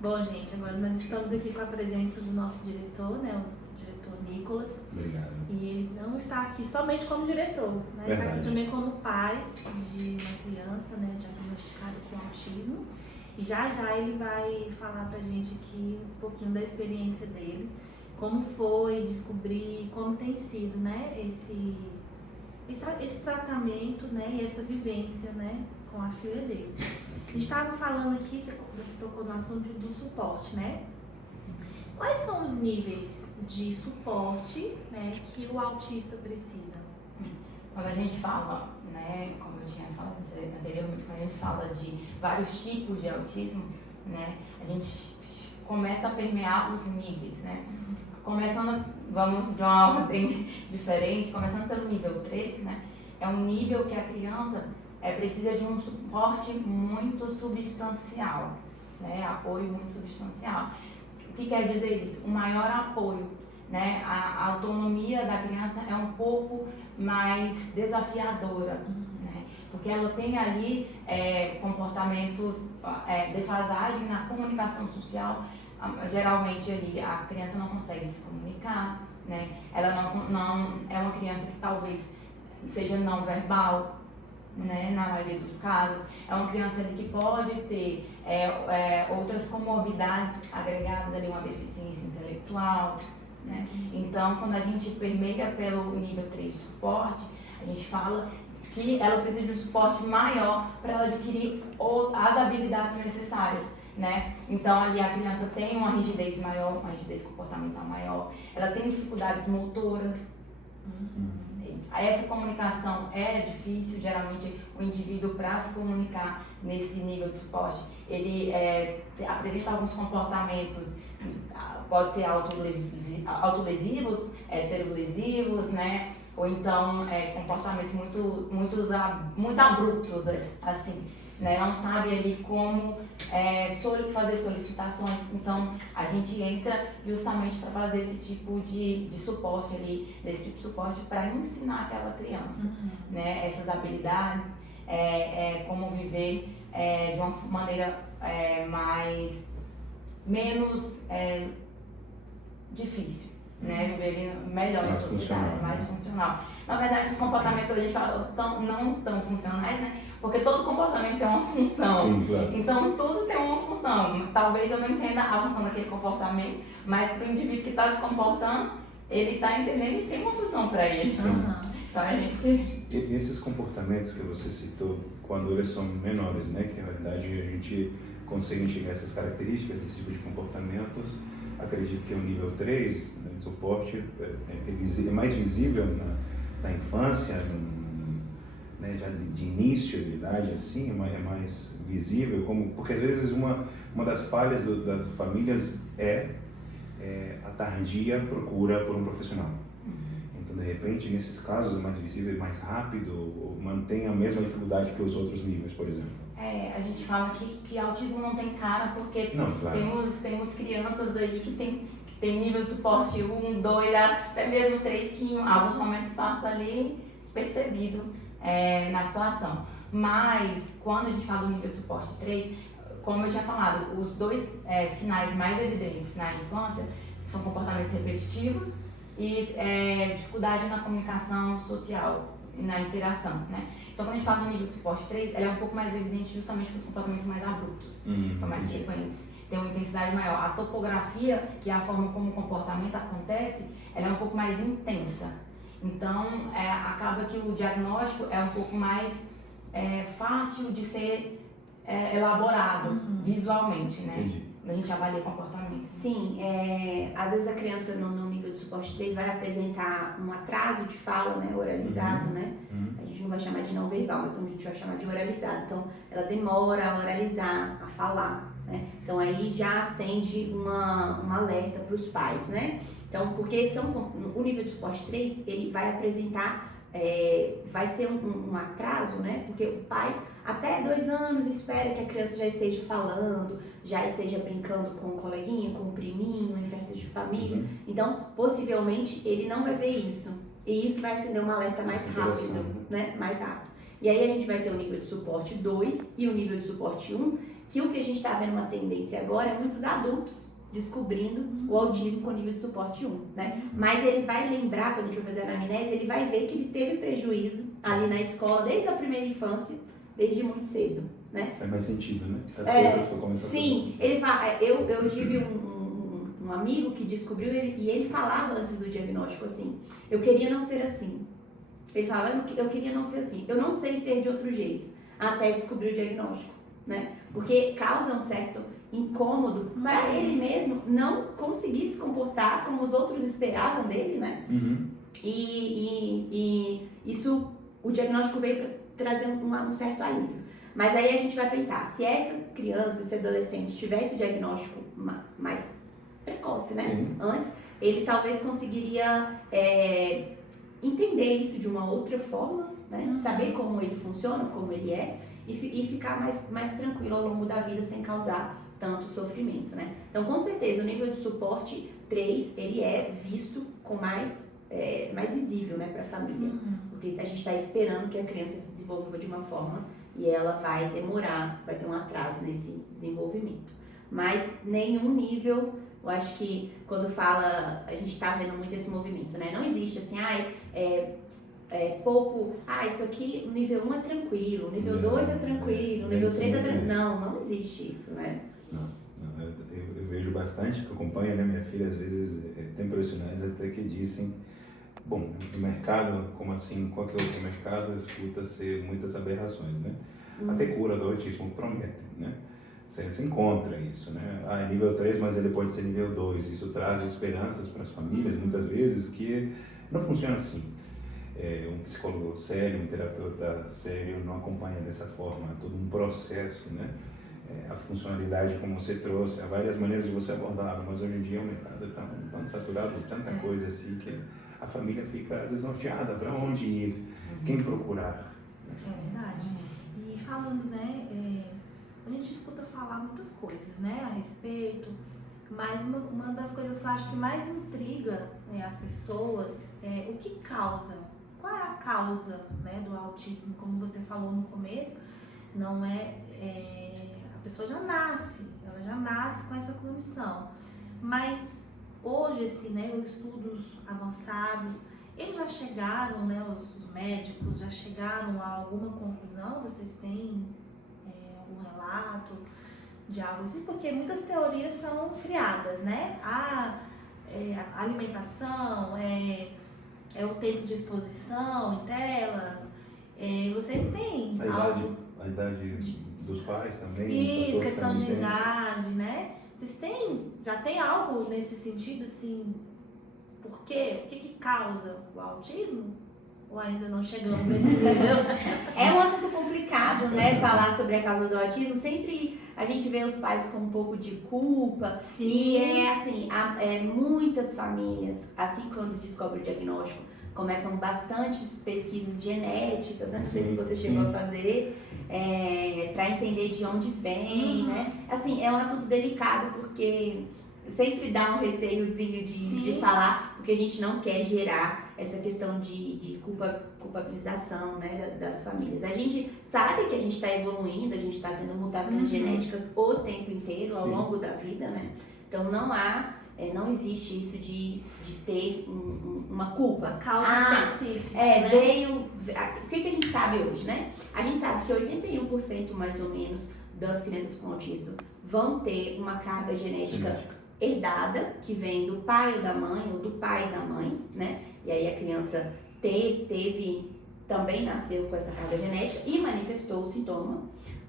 Bom, gente, agora nós estamos aqui com a presença do nosso diretor, né, o diretor Nicolas. Obrigado. E ele não está aqui somente como diretor, né? Ele está aqui também como pai de uma criança, né, diagnosticada com autismo. E já já ele vai falar pra gente aqui um pouquinho da experiência dele, como foi descobrir, como tem sido, né, esse tratamento, né, e essa vivência, né, com a filha dele. A gente estava falando aqui, você tocou no assunto do suporte, né? Quais são os níveis de suporte, né, que o autista precisa? Quando a gente fala, né, como eu tinha falado anteriormente, quando a gente fala de vários tipos de autismo, né, a gente começa a permear os níveis, né? Começando, vamos de uma ordem diferente, começando pelo nível 3, né? É um nível que a criança precisa de um suporte muito substancial, né? Apoio muito substancial. O que quer dizer isso? O maior apoio, né? A autonomia da criança é um pouco mais desafiadora, né? Porque ela tem ali comportamentos, defasagem na comunicação social. Geralmente ali a criança não consegue se comunicar, né? Ela não é uma criança que talvez seja não verbal, né? Na maioria dos casos é uma criança ali que pode ter outras comorbidades agregadas ali, uma deficiência intelectual, né? Então, quando a gente permeia pelo nível 3 de suporte, a gente fala que ela precisa de um suporte maior para ela adquirir as habilidades necessárias, né? Então, ali a criança tem uma rigidez maior, uma rigidez comportamental maior, ela tem dificuldades motoras. Essa comunicação é difícil, geralmente o indivíduo, para se comunicar nesse nível de suporte, ele apresenta alguns comportamentos, pode ser autolesivos, heterolesivos, né? Ou então comportamentos muito abruptos, assim, né? Não sabe ali como fazer solicitações. Então a gente entra justamente para fazer esse tipo de suporte ali, desse tipo de suporte para ensinar aquela criança, né? Essas habilidades, como viver de uma maneira menos difícil, né? Viver melhor em sociedade, mais funcional. Na verdade, os comportamentos a gente fala não tão funcionais, né? Porque todo comportamento tem uma função. Sim, claro. Então, tudo tem uma função. Talvez eu não entenda a função daquele comportamento, mas para o indivíduo que está se comportando, ele está entendendo que tem uma função para ele. Então, a gente... E esses comportamentos que você citou, quando eles são menores, né? Que na verdade a gente consegue enxergar essas características, esse tipo de comportamentos, acredito que o nível 3, né, de suporte, é mais visível na infância, né, já de início de idade, assim, é mais visível, porque às vezes uma das falhas das famílias é a tardia procura por um profissional. Então, de repente, nesses casos é mais visível, é mais rápido, ou mantém a mesma dificuldade que os outros níveis, por exemplo. A gente fala que autismo não tem cara, porque não, claro. temos crianças aí que tem nível de suporte 1, 2, até mesmo 3, que em alguns momentos passa ali despercebido na situação. Mas, quando a gente fala do nível de suporte 3, como eu tinha falado, os dois sinais mais evidentes na infância são comportamentos repetitivos e dificuldade na comunicação social e na interação, né? Então, quando a gente fala do nível de suporte 3, ela é um pouco mais evidente justamente porque os comportamentos mais abruptos são mais frequentes, tem uma intensidade maior. A topografia, que é a forma como o comportamento acontece, ela é um pouco mais intensa. Então, acaba que o diagnóstico é um pouco mais fácil de ser elaborado visualmente, né? Entendi. A gente avalia comportamento. Sim, às vezes a criança no nível de suporte 3 vai apresentar um atraso de fala, né, oralizado, né? A gente não vai chamar de não verbal, mas a gente vai chamar de oralizado. Então, ela demora a oralizar, a falar, né? Então, aí já acende um alerta para os pais, né? Então, porque o nível de suporte 3, ele vai apresentar, vai ser um atraso, né? Porque o pai, até 2 anos, espera que a criança já esteja falando, já esteja brincando com o coleguinha, com o priminho, em festas de família. Então, possivelmente, ele não vai ver isso. E isso vai acender um alerta mais rápido, né? Mais rápido. E aí a gente vai ter o nível de suporte 2 e o nível de suporte 1, que o que a gente está vendo uma tendência agora é muitos adultos descobrindo o autismo com nível de suporte 1, né? Mas ele vai lembrar, quando a gente vai fazer a anamnese, ele vai ver que ele teve prejuízo ali na escola, desde a primeira infância, desde muito cedo, né? Faz mais sentido, né? As coisas foram começando. Sim, ele fala, eu tive um amigo que descobriu e ele falava antes do diagnóstico assim, eu queria não ser assim. Ele falava, eu queria não ser assim, eu não sei ser de outro jeito, até descobrir o diagnóstico, né? Porque causa um certo incômodo para ele mesmo não conseguir se comportar como os outros esperavam dele, né? E isso, o diagnóstico veio para trazer um certo alívio. Mas aí a gente vai pensar, se essa criança, esse adolescente tivesse o diagnóstico mais precoce, né? Sim. Antes, ele talvez conseguiria entender isso de uma outra forma, né? Saber como ele funciona, como ele é, e ficar mais tranquilo ao longo da vida sem causar tanto sofrimento, né? Então, com certeza, o nível de suporte 3, ele é visto com mais visível, né, para a família. Porque a gente está esperando que a criança se desenvolva de uma forma e ela vai demorar, vai ter um atraso nesse desenvolvimento. Mas nenhum nível, eu acho que quando fala, a gente está vendo muito esse movimento, né? Não existe assim, pouco, isso aqui, o nível 1 é tranquilo, o nível 2 é tranquilo, o nível 3 é tranquilo. Não existe isso, né? Não, eu vejo bastante, que acompanho, né, minha filha, às vezes tem profissionais até que dizem, bom, no mercado, como assim, qualquer outro mercado, escuta-se muitas aberrações, né? Até cura do autismo prometem, né? Você encontra isso, né? É nível 3, mas ele pode ser nível 2. Isso traz esperanças para as famílias, muitas vezes, que não funciona assim. Um psicólogo sério, um terapeuta sério não acompanha dessa forma, é todo um processo, né? A funcionalidade, como você trouxe, há várias maneiras de você abordá-lo, mas hoje em dia o mercado é tão saturado de tanta coisa assim que a família fica desnorteada, para onde ir, quem procurar. É verdade. E falando, né, a gente escuta falar muitas coisas, né, a respeito, mas uma das coisas que eu acho que mais intriga, né, as pessoas é o que causa. Qual é a causa, né, do autismo? Como você falou no começo, não a pessoa já nasce com essa condição. Mas hoje, os estudos avançados, eles já chegaram, né, os médicos já chegaram a alguma conclusão? Vocês têm algum relato de algo assim? Porque muitas teorias são criadas, né? A alimentação, o tempo de exposição em telas. Vocês têm a idade dos pais também? Isso, questão de idade, né? Vocês já tem algo nesse sentido, assim, por quê? O que causa o autismo? Ou ainda não chegamos nesse nível? É um assunto complicado, né? Falar sobre a causa do autismo. Sempre a gente vê os pais com um pouco de culpa. Sim. E muitas famílias, assim quando descobre o diagnóstico, começam bastante pesquisas genéticas, né? Não sei se você chegou a fazer, para entender de onde vem, né? Assim, é um assunto delicado porque sempre dá um receiozinho de falar, porque a gente não quer gerar essa questão de culpabilização, né, das famílias. A gente sabe que a gente está evoluindo, a gente está tendo mutações genéticas o tempo inteiro, ao longo da vida, né? Então não existe isso de ter uma culpa. Uma causa específica. Né? O que a gente sabe hoje, né? A gente sabe que 81% mais ou menos das crianças com autismo vão ter uma carga genética herdada, que vem do pai ou da mãe, ou do pai e da mãe, né? E aí a criança também nasceu com essa carga genética e manifestou o sintoma.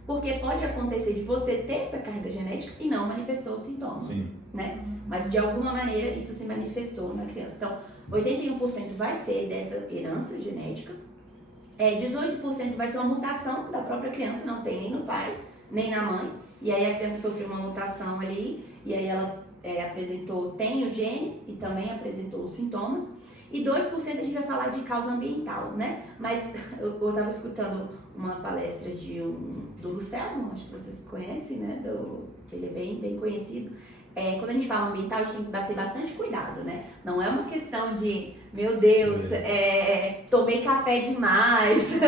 Porque pode acontecer de você ter essa carga genética e não manifestou o sintoma. Sim. Né? Mas de alguma maneira isso se manifestou na criança. Então, 81% vai ser dessa herança genética. 18% vai ser uma mutação da própria criança, não tem nem no pai, nem na mãe. E aí a criança sofreu uma mutação ali, e aí ela tem o gene e também apresentou os sintomas. E 2% a gente vai falar de causa ambiental, né? Mas eu estava escutando uma palestra do Lucelmo, acho que vocês conhecem, né? Ele é bem conhecido. Quando a gente fala ambiental, a gente tem que ter bastante cuidado, né? Não é uma questão de, meu Deus, tomei café demais,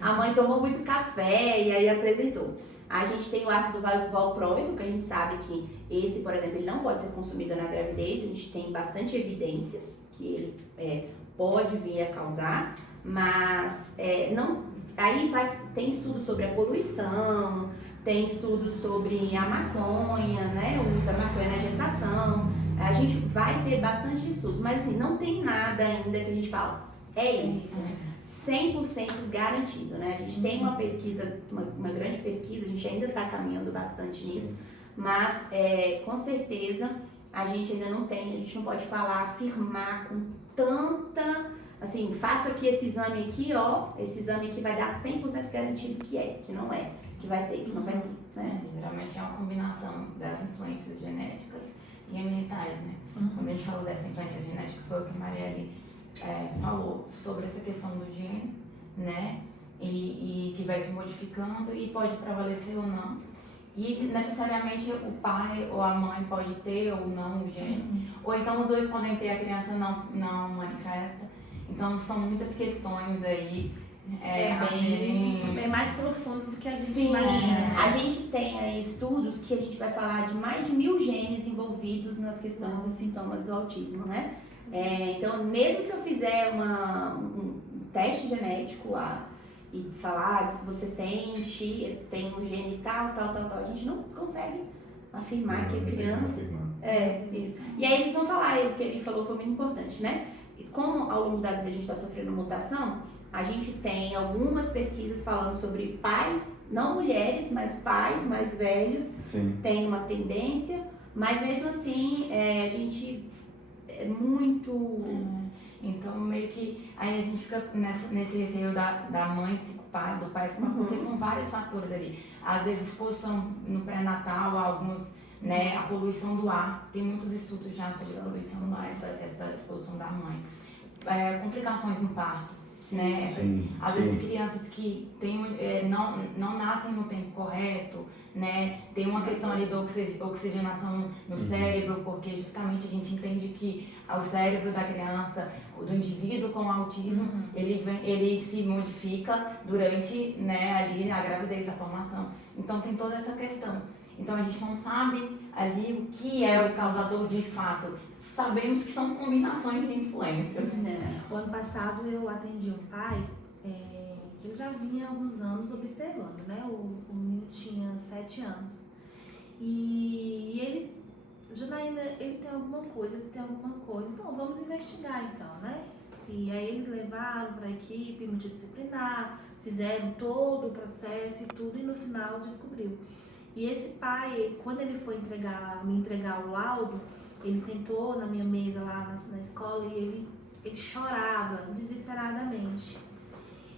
a mãe tomou muito café e aí apresentou. A gente tem o ácido valproico, que a gente sabe que esse, por exemplo, ele não pode ser consumido na gravidez, a gente tem bastante evidência que ele pode vir a causar, mas não, aí tem estudos sobre a poluição, tem estudos sobre a maconha, né, o uso da maconha na gestação, a gente vai ter bastante estudos, mas assim, não tem nada ainda que a gente fala, é isso. 100% garantido, né? A gente tem uma pesquisa, uma grande pesquisa, a gente ainda está caminhando bastante nisso, mas com certeza a gente ainda não tem, a gente não pode afirmar com tanta, assim, faço aqui esse exame aqui, esse exame aqui vai dar 100% garantido que não é, que vai ter, que não vai ter, né? Geralmente é uma combinação das influências genéticas e ambientais, né? Quando a gente falou dessa influência genética, foi o que a Marielle falou sobre essa questão do gene, né, e que vai se modificando e pode prevalecer ou não, e necessariamente o pai ou a mãe pode ter ou não o gene, ou então os dois podem ter, a criança não manifesta, então são muitas questões aí, bem mais profundo do que a gente Sim, imagina. A gente tem aí estudos que a gente vai falar de mais de 1000 genes envolvidos nas questões dos sintomas do autismo, né? Então, mesmo se eu fizer um teste genético e falar você tem um gene tal, a gente não consegue afirmar que a criança... Isso. E aí eles vão falar, o que ele falou foi muito importante, né? E como ao longo da vida a gente está sofrendo mutação, a gente tem algumas pesquisas falando sobre pais, não mulheres, mas pais mais velhos, tem uma tendência, mas mesmo assim a gente... muito... Então, meio que aí a gente fica nesse receio da mãe se culpar, do pai se culpar, porque são vários fatores ali. Às vezes, exposição no pré-natal, alguns, né, a poluição do ar. Tem muitos estudos já sobre a poluição do ar, essa exposição da mãe. Complicações no parto, né? Às vezes, crianças que não nascem no tempo correto, né? Tem uma questão ali da oxigenação no cérebro, porque justamente a gente entende que o cérebro da criança, do indivíduo com autismo, ele se modifica durante, né, ali a gravidez, a formação. Então tem toda essa questão. Então a gente não sabe ali o que é o causador de fato. Sabemos que são combinações de influências. O ano passado eu atendi um pai que ele já vinha há alguns anos observando, né? O menino tinha 7 anos. E ele, Janaína, ele tem alguma coisa, então vamos investigar então, né? E aí eles levaram para a equipe multidisciplinar, fizeram todo o processo e tudo, e no final descobriu. E esse pai, quando ele foi me entregar o laudo, ele sentou na minha mesa lá na escola e ele chorava desesperadamente.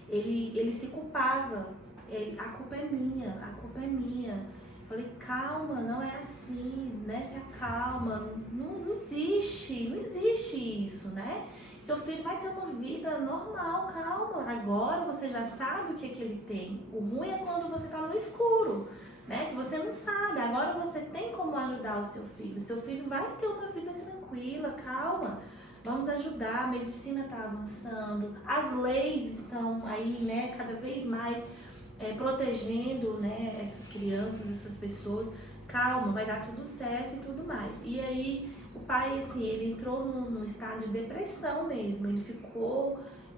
Ele se culpava, a culpa é minha. Eu falei, calma, não é assim, né? Se acalma, não existe isso, né? Seu filho vai ter uma vida normal, calma, agora você já sabe o que ele tem. O ruim é quando você está no escuro, né? Que você não sabe, agora você tem como ajudar o seu filho vai ter uma vida tranquila, calma. Vamos ajudar, a medicina está avançando, as leis estão aí, né, cada vez mais protegendo, né, essas crianças, essas pessoas. Calma, vai dar tudo certo e tudo mais. E aí o pai, assim, ele entrou num estado de depressão mesmo, ele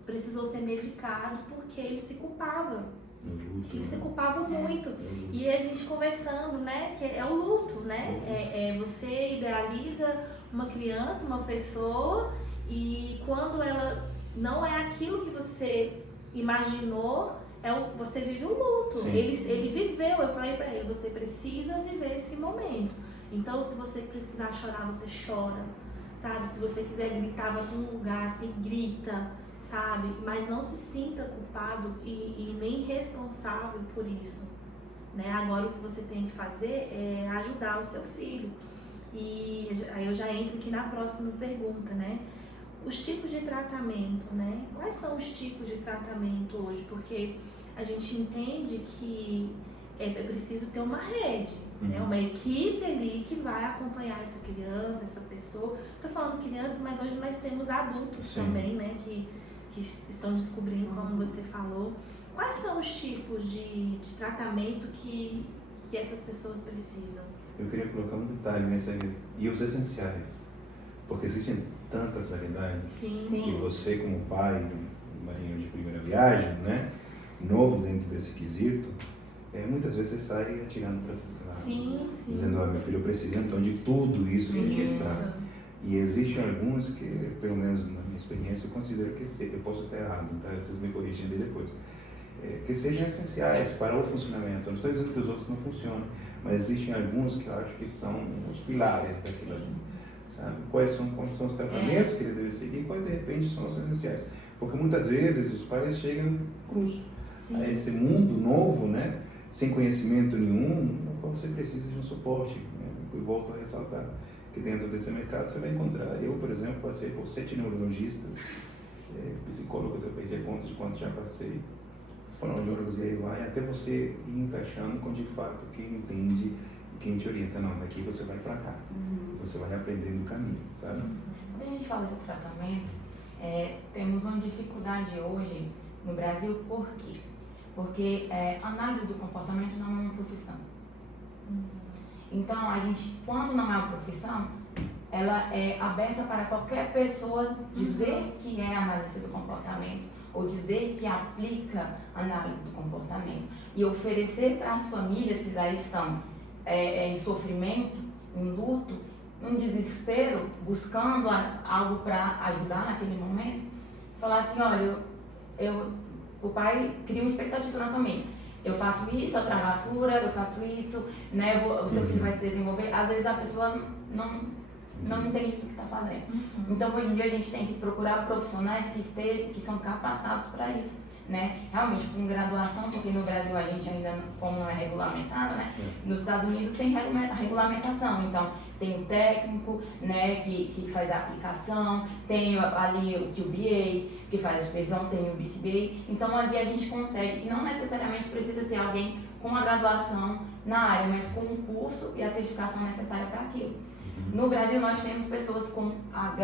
precisou ser medicado porque ele se culpava. Ele se culpava muito. E a gente conversando, né, que é o luto, né? Você idealiza uma criança, uma pessoa, e quando ela não é aquilo que você imaginou, você vive um luto. Ele viveu, eu falei pra ele, você precisa viver esse momento. Então, se você precisar chorar, você chora, sabe? Se você quiser gritar, vai pra um lugar, assim, grita, sabe? Mas não se sinta culpado e nem responsável por isso, né? Agora o que você tem que fazer é ajudar o seu filho. E aí eu já entro aqui na próxima pergunta, né? Os tipos de tratamento, né? Quais são os tipos de tratamento hoje? Porque a gente entende que é preciso ter uma rede, né? Uma equipe ali que vai acompanhar essa criança, essa pessoa. Estou falando criança, mas hoje nós temos adultos também, né? Que estão descobrindo, como você falou. Quais são os tipos de tratamento que que essas pessoas precisam. Eu queria colocar um detalhe nessa e os essenciais, porque existem tantas variedades. Sim. E você, como pai de um marinheiro de primeira viagem, né, novo dentro desse quesito, muitas vezes você sai atirando para tudo que lado. Sim. Dizendo, meu filho, eu preciso então de tudo isso que aqui está. E existem alguns que, pelo menos na minha experiência, eu considero que eu posso estar errado, tá? Vocês me corrigem depois. Que sejam essenciais para o funcionamento. Eu não estou dizendo que os outros não funcionam, mas existem alguns que eu acho que são os pilares daquilo ali. Sabe? Quais são os tratamentos que ele deve seguir e quais, de repente, são os essenciais. Porque muitas vezes os pais chegam cruz a esse mundo novo, né? Sem conhecimento nenhum, no qual você precisa de um suporte. Né? Eu volto a ressaltar que dentro desse mercado você vai encontrar. Eu, por exemplo, passei por 7 neurologistas, psicólogos, eu perdi a conta de quantos já passei, fonoaudiólogos, e aí vai, até você ir encaixando com, de fato, quem entende e quem te orienta. Não, daqui você vai para cá. Você vai aprendendo o caminho, sabe? Quando a gente fala de tratamento, temos uma dificuldade hoje no Brasil, por quê? Porque análise do comportamento não é uma profissão. Então, a gente, quando não é uma profissão, ela é aberta para qualquer pessoa dizer que é análise do comportamento ou dizer que aplica análise do comportamento e oferecer para as famílias que já estão em sofrimento, em luto, um desespero, buscando algo para ajudar naquele momento, falar assim, olha, o pai cria uma expectativa na família. Eu faço isso, eu trago a cura, eu faço isso, né, o seu filho vai se desenvolver. Às vezes a pessoa não entende o que está fazendo. Então, hoje em dia, a gente tem que procurar profissionais que são capacitados para isso, né? Realmente, com graduação, porque no Brasil a gente ainda, como não é regulamentado, né? Nos Estados Unidos tem regulamentação, então tem o técnico, né, que faz a aplicação, tem ali o QBA, que faz a supervisão, tem o BCBA, então ali a gente consegue, e não necessariamente precisa ser alguém com a graduação na área, mas com o curso e a certificação necessária para aquilo. No Brasil, nós temos pessoas com as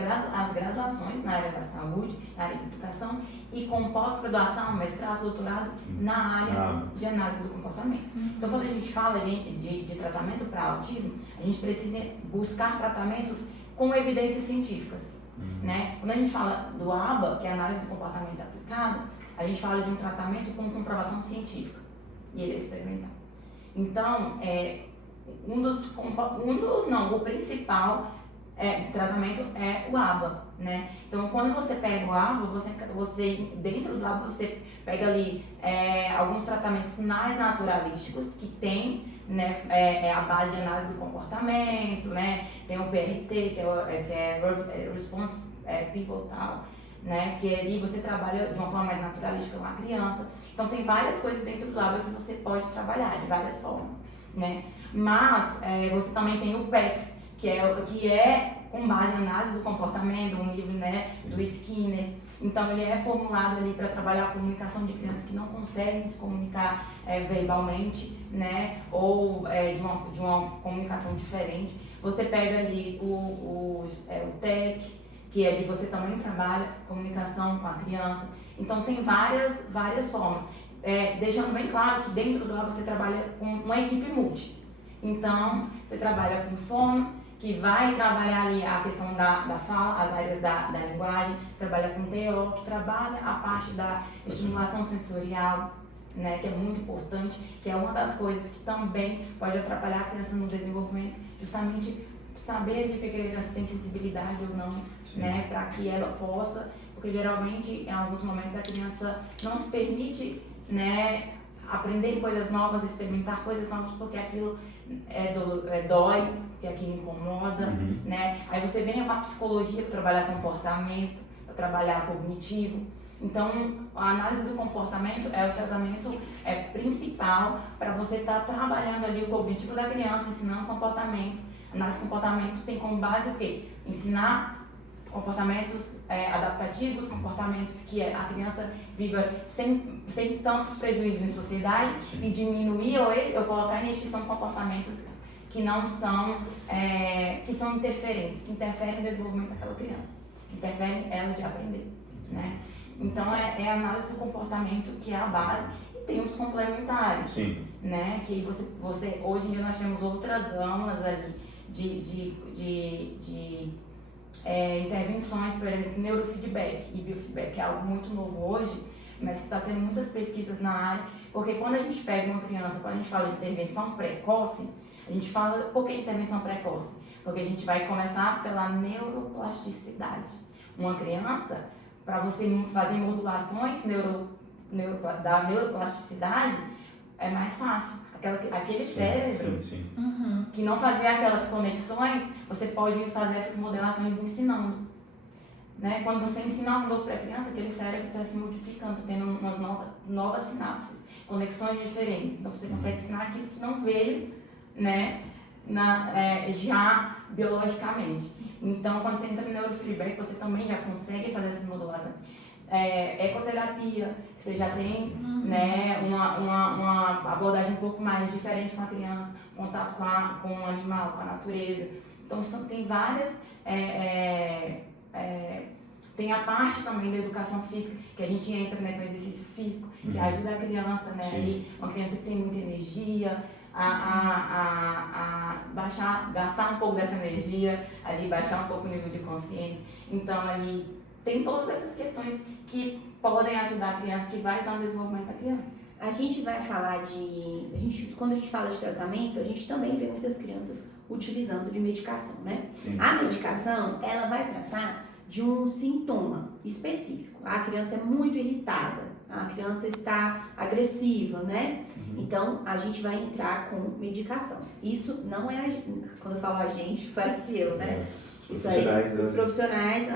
graduações na área da saúde, na área de educação, e com pós-graduação, mestrado, doutorado, na área de análise do comportamento. Então, quando a gente fala de tratamento para autismo, a gente precisa buscar tratamentos com evidências científicas. Né? Quando a gente fala do ABA, que é a análise do comportamento aplicado, a gente fala de um tratamento com comprovação científica, e ele é experimental. Então, o principal tratamento é o ABA, né? Então, quando você pega o ABA, você dentro do ABA, você pega ali alguns tratamentos mais naturalísticos que tem, né, a base de análise do comportamento, né? Tem o PRT, que é Response Pivotal, né? Que ali você trabalha de uma forma mais naturalística com a criança. Então, tem várias coisas dentro do ABA que você pode trabalhar de várias formas, né? Mas você também tem o PECS, que é com base em análise do comportamento, um livro, né, do Skinner. Então ele é formulado ali para trabalhar a comunicação de crianças que não conseguem se comunicar verbalmente, né, ou de uma comunicação diferente. Você pega ali o TEC, que ali você também trabalha comunicação com a criança. Então tem várias formas. Deixando bem claro que dentro do ABA você trabalha com uma equipe multi. Então, você trabalha com fono, que vai trabalhar ali a questão da fala, as áreas da linguagem, trabalha com TO, que trabalha a parte da estimulação sensorial, né, que é muito importante, que é uma das coisas que também pode atrapalhar a criança no desenvolvimento, justamente saber ali que a criança tem sensibilidade ou não, né, para que ela possa, porque geralmente em alguns momentos a criança não se permite, né, aprender coisas novas, experimentar coisas novas, porque aquilo dói, porque aquilo incomoda, né? Aí você vem uma psicologia para trabalhar comportamento, para trabalhar cognitivo. Então, a análise do comportamento é o tratamento principal para você estar trabalhando ali o cognitivo da criança, ensinando comportamento. A análise do comportamento tem como base o quê? Ensinar comportamentos adaptativos, comportamentos que a criança viva sem tantos prejuízos em sociedade e diminuir ou colocar em extinção comportamentos que não são, que são interferentes, que interferem no desenvolvimento daquela criança, que interferem ela de aprender, né? Então é a análise do comportamento que é a base e tem os complementares. Sim. Né? Que você, hoje em dia nós temos outras gamas ali de intervenções, por exemplo, neurofeedback e biofeedback, que é algo muito novo hoje, mas que está tendo muitas pesquisas na área, porque quando a gente pega uma criança, quando a gente fala de intervenção precoce, a gente fala, por que intervenção precoce? Porque a gente vai começar pela neuroplasticidade. Uma criança, para você fazer modulações da neuroplasticidade, é mais fácil. Aquele cérebro que não fazia aquelas conexões, você pode fazer essas modelações ensinando. Né? Quando você ensina algo novo para a criança, aquele cérebro está se modificando, tendo umas novas sinapses, conexões diferentes. Então você consegue ensinar aquilo que não veio, né, já biologicamente. Então quando você entra no neurofeedback, você também já consegue fazer essas modulações. Ecoterapia, você já tem né, uma abordagem um pouco mais diferente com a criança, contato com o animal, com a natureza. Então tem várias. Tem a parte também da educação física, que a gente entra, né, com exercício físico, que ajuda a criança, né, ali, uma criança que tem muita energia, a gastar um pouco dessa energia, ali, baixar um pouco o nível de consciência. Então, ali, tem todas essas questões que podem ajudar a criança, que vai dar no desenvolvimento da criança. A gente vai falar quando a gente fala de tratamento, a gente também vê muitas crianças utilizando de medicação, né? Sim. A medicação, ela vai tratar de um sintoma específico. A criança é muito irritada, a criança está agressiva, né? Então, a gente vai entrar com medicação. Isso não é quando eu falo a gente, parece eu, né? Isso aí, os profissionais,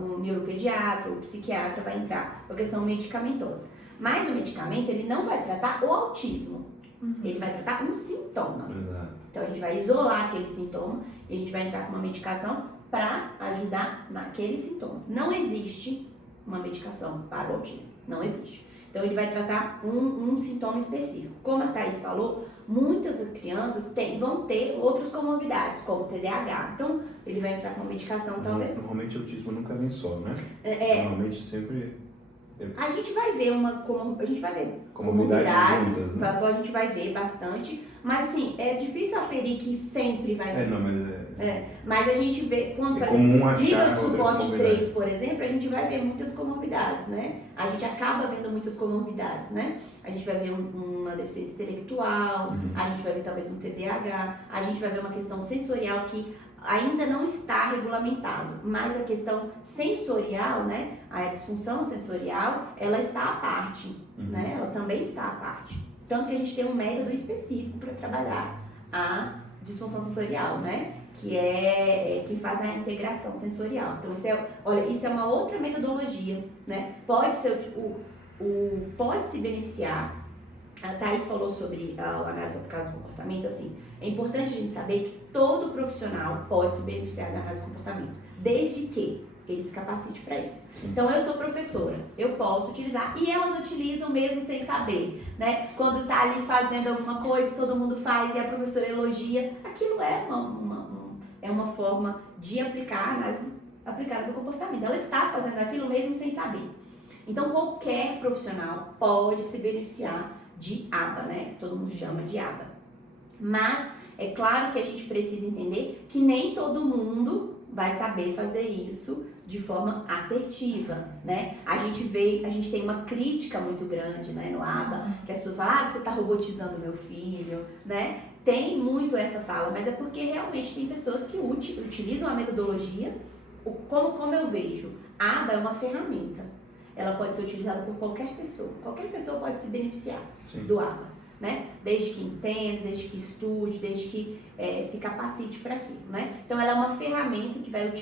o neuropediatra, o psiquiatra vai entrar com a questão medicamentosa. Mas o medicamento, ele não vai tratar o autismo, ele vai tratar um sintoma. Exato. Então, a gente vai isolar aquele sintoma e a gente vai entrar com uma medicação para ajudar naquele sintoma. Não existe uma medicação para o autismo, não existe. Então, ele vai tratar um sintoma específico. Como a Thaís falou, muitas crianças vão ter outras comorbidades, como TDAH. Então, ele vai entrar com uma medicação, talvez. Normalmente o autismo nunca vem só, né? Normalmente sempre... A gente vai ver comorbidades, juntas, né? A gente vai ver bastante, mas assim, é difícil aferir que sempre vai ver. Mas a gente vê, quando, por exemplo, nível de suporte 3, por exemplo, a gente vai ver muitas comorbidades, né? A gente acaba vendo muitas comorbidades, né? A gente vai ver uma deficiência intelectual, a gente vai ver talvez um TDAH, a gente vai ver uma questão sensorial que ainda não está regulamentado, mas a questão sensorial, né, a disfunção sensorial, ela está à parte, né, ela também está à parte. Tanto que a gente tem um método específico para trabalhar a disfunção sensorial, né, que é quem faz a integração sensorial. Então, isso é uma outra metodologia, né, pode se beneficiar. A Thaís falou sobre a análise aplicada do comportamento, assim, é importante a gente saber que todo profissional pode se beneficiar da análise do comportamento, desde que ele se capacite para isso. Sim. Então, eu sou professora, eu posso utilizar, e elas utilizam mesmo sem saber, né? Quando tá ali fazendo alguma coisa, todo mundo faz e a professora elogia, aquilo é uma forma de aplicar a análise aplicada do comportamento. Ela está fazendo aquilo mesmo sem saber. Então, qualquer profissional pode se beneficiar de aba, né? Todo mundo chama de aba. Mas é claro que a gente precisa entender que nem todo mundo vai saber fazer isso de forma assertiva, né? A gente tem uma crítica muito grande, né, no aba, que as pessoas falam, você está robotizando meu filho, né? Tem muito essa fala, mas é porque realmente tem pessoas que utilizam a metodologia, como eu vejo, a aba é uma ferramenta. Ela pode ser utilizada por qualquer pessoa pode se beneficiar do aba, né? Desde que entenda, desde que estude, desde que se capacite para aquilo, né? Então, ela é uma ferramenta que vai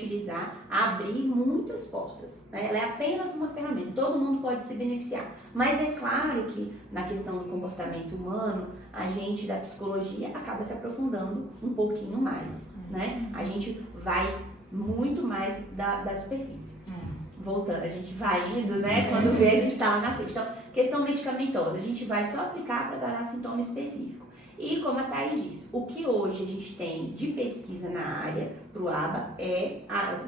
abrir muitas portas, né? Ela é apenas uma ferramenta, todo mundo pode se beneficiar, mas é claro que na questão do comportamento humano, a gente da psicologia acaba se aprofundando um pouquinho mais, né? A gente vai muito mais da superfície. Voltando, a gente vai indo, né? Quando vê, a gente tá lá na frente. Então, questão medicamentosa, a gente vai só aplicar para tratar sintoma específico. E como a Thaís disse, o que hoje a gente tem de pesquisa na área pro ABA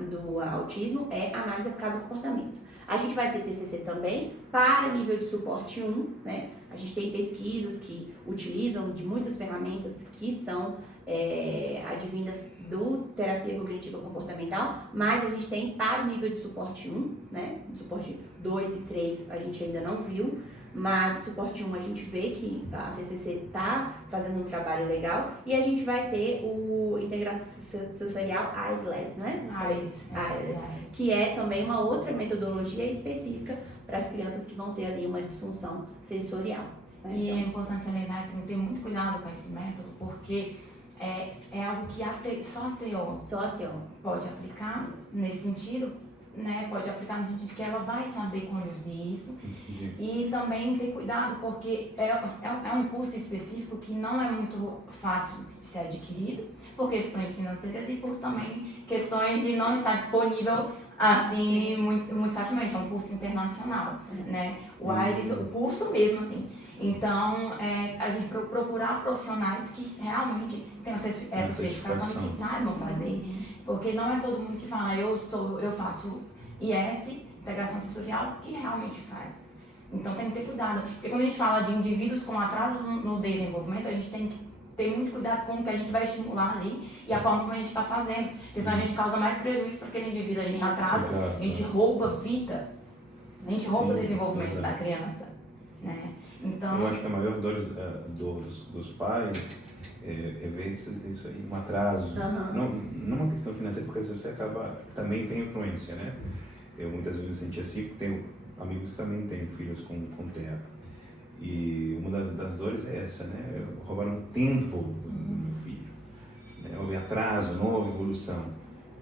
do autismo é análise aplicada do comportamento. A gente vai ter TCC também para nível de suporte 1, né? A gente tem pesquisas que utilizam de muitas ferramentas que são advindas do terapia cognitiva comportamental, mas a gente tem para o nível de suporte 1, né? Suporte 2 e 3 a gente ainda não viu, mas o suporte 1 a gente vê que a TCC está fazendo um trabalho legal e a gente vai ter o integração sensorial IGLES, né? IGLES, que é também uma outra metodologia específica para as crianças que vão ter ali uma disfunção sensorial. Né? E é importante salientar que tem que ter muito cuidado com esse método, porque é algo que só a TO pode aplicar nesse sentido, né? Pode aplicar no sentido que ela vai saber conduzir isso. E também ter cuidado, porque é um curso específico que não é muito fácil de ser adquirido, por questões financeiras e por também questões de não estar disponível assim muito facilmente. É um curso internacional, né? O IRIS, o curso mesmo, assim. Então, a gente procurar profissionais que realmente tenham essa certificação e que saibam fazer. Porque não é todo mundo que fala, eu faço IS, integração sensorial, que realmente faz. Então tem que ter cuidado. Porque quando a gente fala de indivíduos com atrasos no desenvolvimento, a gente tem que ter muito cuidado com o que a gente vai estimular ali e a forma como a gente está fazendo. Porque senão a gente causa mais prejuízo para aquele indivíduo, a gente atrasa, a gente rouba a vida, a gente rouba o desenvolvimento da criança. Né? Então, eu acho que a maior dor dos pais é ver isso aí, um atraso. Não uma questão financeira, porque você acaba, também tem influência, né? Eu muitas vezes senti assim, tenho amigos que também têm filhos com TEA. E uma das dores é essa, né? Roubaram tempo do meu filho. Né? Houve atraso, não houve evolução.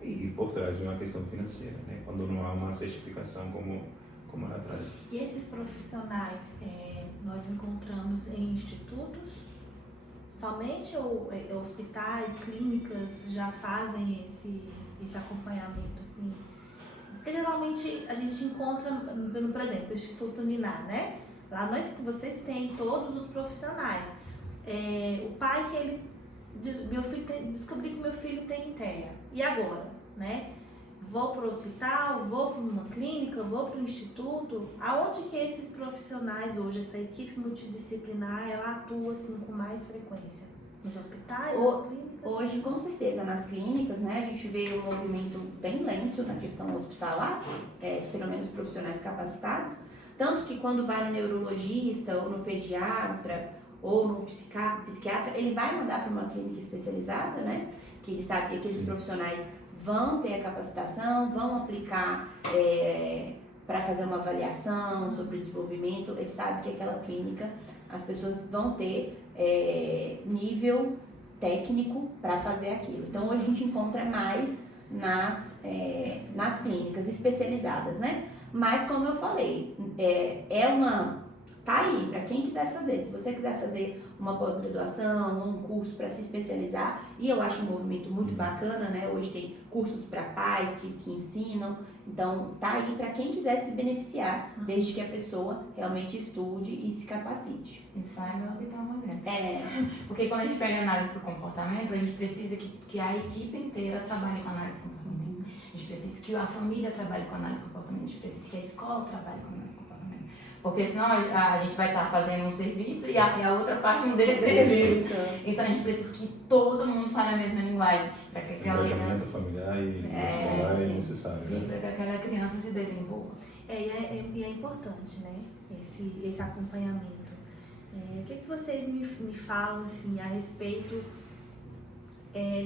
E por trás de uma questão financeira, né? Quando não há uma certificação como ela traz. E esses profissionais, nós encontramos em institutos somente ou hospitais, clínicas já fazem esse acompanhamento, assim? Porque geralmente a gente encontra, por exemplo, o Instituto Ninar, né? Lá vocês têm todos os profissionais. O pai descobri que meu filho tem TEA. E agora, né? Vou para o hospital, vou para uma clínica, vou para o instituto. Aonde que esses profissionais hoje, essa equipe multidisciplinar, ela atua assim com mais frequência? Nos hospitais, nas clínicas? Hoje, com certeza, nas clínicas, né, a gente vê um movimento bem lento na questão hospitalar, pelo menos profissionais capacitados. Tanto que quando vai no neurologista, ou no pediatra, ou no psiquiatra, ele vai mandar para uma clínica especializada, né? Que ele sabe que aqueles profissionais vão ter a capacitação, vão aplicar para fazer uma avaliação sobre o desenvolvimento. Ele sabe que aquela clínica, as pessoas vão ter nível técnico para fazer aquilo. Então, hoje a gente encontra mais nas clínicas especializadas, né? Mas, como eu falei, tá aí para quem quiser fazer. Se você quiser fazer uma pós-graduação, um curso para se especializar, e eu acho um movimento muito bacana, né? Hoje tem cursos para pais que ensinam, então tá aí para quem quiser se beneficiar, desde que a pessoa realmente estude e se capacite. E saiba o que está fazendo. Porque quando a gente pega a análise do comportamento, a gente precisa que a equipe inteira trabalhe com análise do comportamento. A gente precisa que a família trabalhe com análise do comportamento, a gente precisa que a escola trabalhe com análise do comportamento. Porque senão a gente vai estar fazendo um serviço e a outra parte não desse serviço. Então a gente precisa que todo mundo fale a mesma linguagem. Para que aquela criança familiar e escolar é necessário, né? Para que aquela criança se desenvolva. E é importante, né? Esse acompanhamento. O que vocês me falam assim, a respeito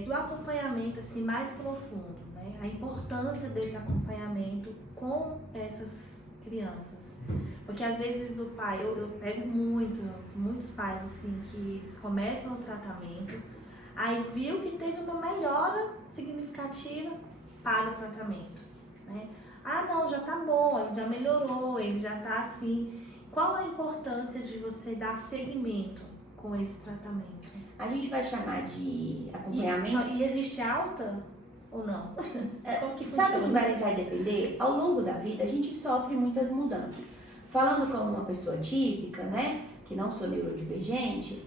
do acompanhamento assim, mais profundo, né? A importância desse acompanhamento com essas crianças. Porque às vezes o pai, eu pego muitos pais assim, que eles começam o tratamento, aí viu que teve uma melhora significativa para o tratamento, né? Não, já tá bom, ele já melhorou, ele já tá assim. Qual a importância de você dar seguimento com esse tratamento? A gente vai chamar de acompanhamento. E existe alta ou não? Como que Sabe o que funciona? vai depender? Ao longo da vida, a gente sofre muitas mudanças. Falando como uma pessoa típica, né, que não sou neurodivergente,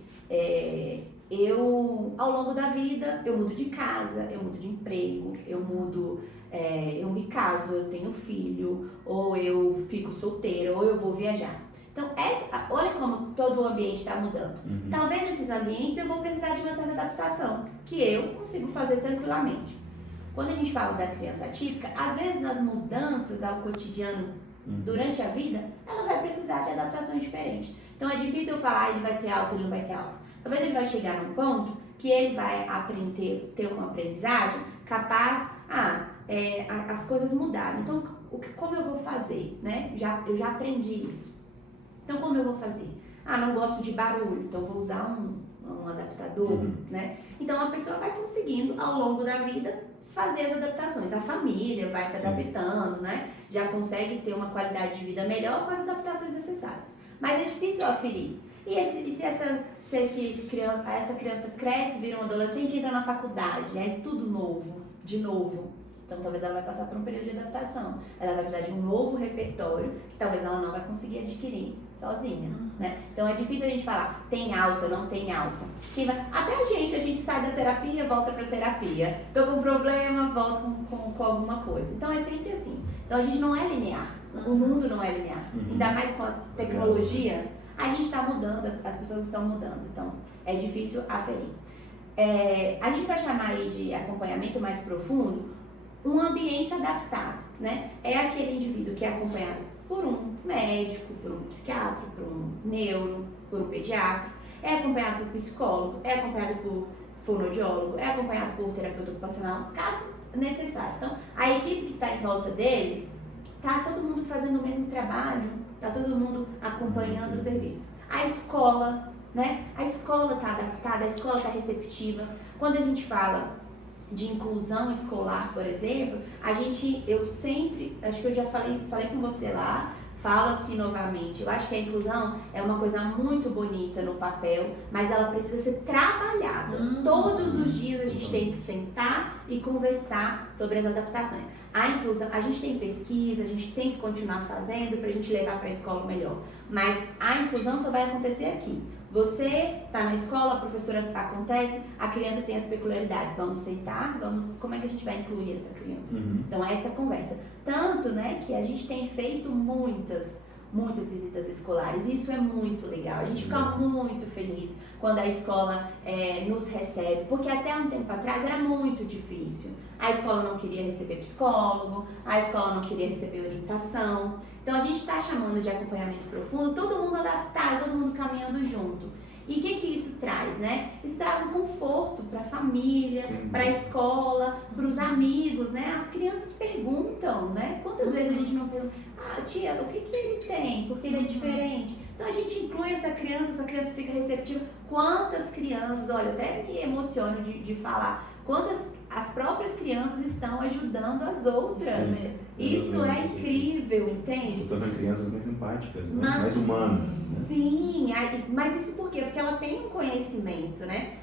ao longo da vida, eu mudo de casa, eu mudo de emprego, eu me caso, eu tenho filho, ou eu fico solteira, ou eu vou viajar. Então, olha como todo o ambiente está mudando. Talvez nesses ambientes eu vou precisar de uma certa adaptação, que eu consigo fazer tranquilamente. Quando a gente fala da criança atípica, às vezes nas mudanças ao cotidiano durante a vida, ela vai precisar de adaptações diferentes. Então é difícil eu falar, ele vai ter alta, ele não vai ter alta. Talvez ele vai chegar num ponto que ele vai aprender, ter uma aprendizagem capaz, as coisas mudaram. Então, como eu vou fazer, né? Eu já aprendi isso. Então, como eu vou fazer? Não gosto de barulho, então vou usar um adaptador, né? Então, a pessoa vai conseguindo, ao longo da vida, fazer as adaptações. A família vai se adaptando, né? Já consegue ter uma qualidade de vida melhor com as adaptações necessárias. Mas é difícil aferir. E se essa criança cresce, vira um adolescente e entra na faculdade, é tudo novo, de novo. Então, talvez ela vai passar por um período de adaptação. Ela vai precisar de um novo repertório que talvez ela não vai conseguir adquirir sozinha, né? Então, é difícil a gente falar, tem alta, não tem alta. Até a gente sai da terapia, volta pra terapia. Tô com um problema, volto com alguma coisa. Então, é sempre assim. Então, a gente não é linear. O mundo não é linear. Ainda mais com a tecnologia, a gente está mudando, as pessoas estão mudando. Então, é difícil aferir. A gente vai chamar aí de acompanhamento mais profundo um ambiente adaptado, né? É aquele indivíduo que é acompanhado por um médico, por um psiquiatra, por um neuro, por um pediatra, é acompanhado por psicólogo, é acompanhado por fonoaudiólogo, é acompanhado por terapeuta ocupacional, caso necessário. Então, a equipe que está em volta dele, tá todo mundo fazendo o mesmo trabalho, tá todo mundo acompanhando o serviço. A escola, né? A escola está adaptada, a escola está receptiva. Quando a gente fala de inclusão escolar, por exemplo, eu sempre, acho que eu já falei com você lá, falo aqui novamente, eu acho que a inclusão é uma coisa muito bonita no papel, mas ela precisa ser trabalhada. Todos os dias a gente tem que sentar e conversar sobre as adaptações. A inclusão, a gente tem pesquisa, a gente tem que continuar fazendo para a gente levar para a escola melhor, mas a inclusão só vai acontecer aqui. Você está na escola, a professora acontece, a criança tem as peculiaridades. Vamos sentar, como é que a gente vai incluir essa criança? Então, é essa conversa. Tanto, né, que a gente tem feito muitas visitas escolares. Isso é muito legal. A gente fica muito feliz quando a escola nos recebe, porque até um tempo atrás era muito difícil. A escola não queria receber psicólogo, a escola não queria receber orientação. Então, a gente está chamando de acompanhamento profundo, todo mundo adaptado, todo mundo caminhando junto. E o que isso traz, né? Isso traz um conforto para a família, para a escola, para os amigos, né? As crianças perguntam, né? Quantas vezes a gente não pergunta, tia, o que ele tem? Porque ele é diferente. Então, a gente inclui essa criança fica receptiva. Quantas crianças, olha, até me emociono de falar, quantas as próprias crianças estão ajudando as outras. Isso é incrível, entende? Se tornam crianças mais empáticas, né? Mais humanas, né? Sim, mas isso por quê? Porque ela tem um conhecimento, né?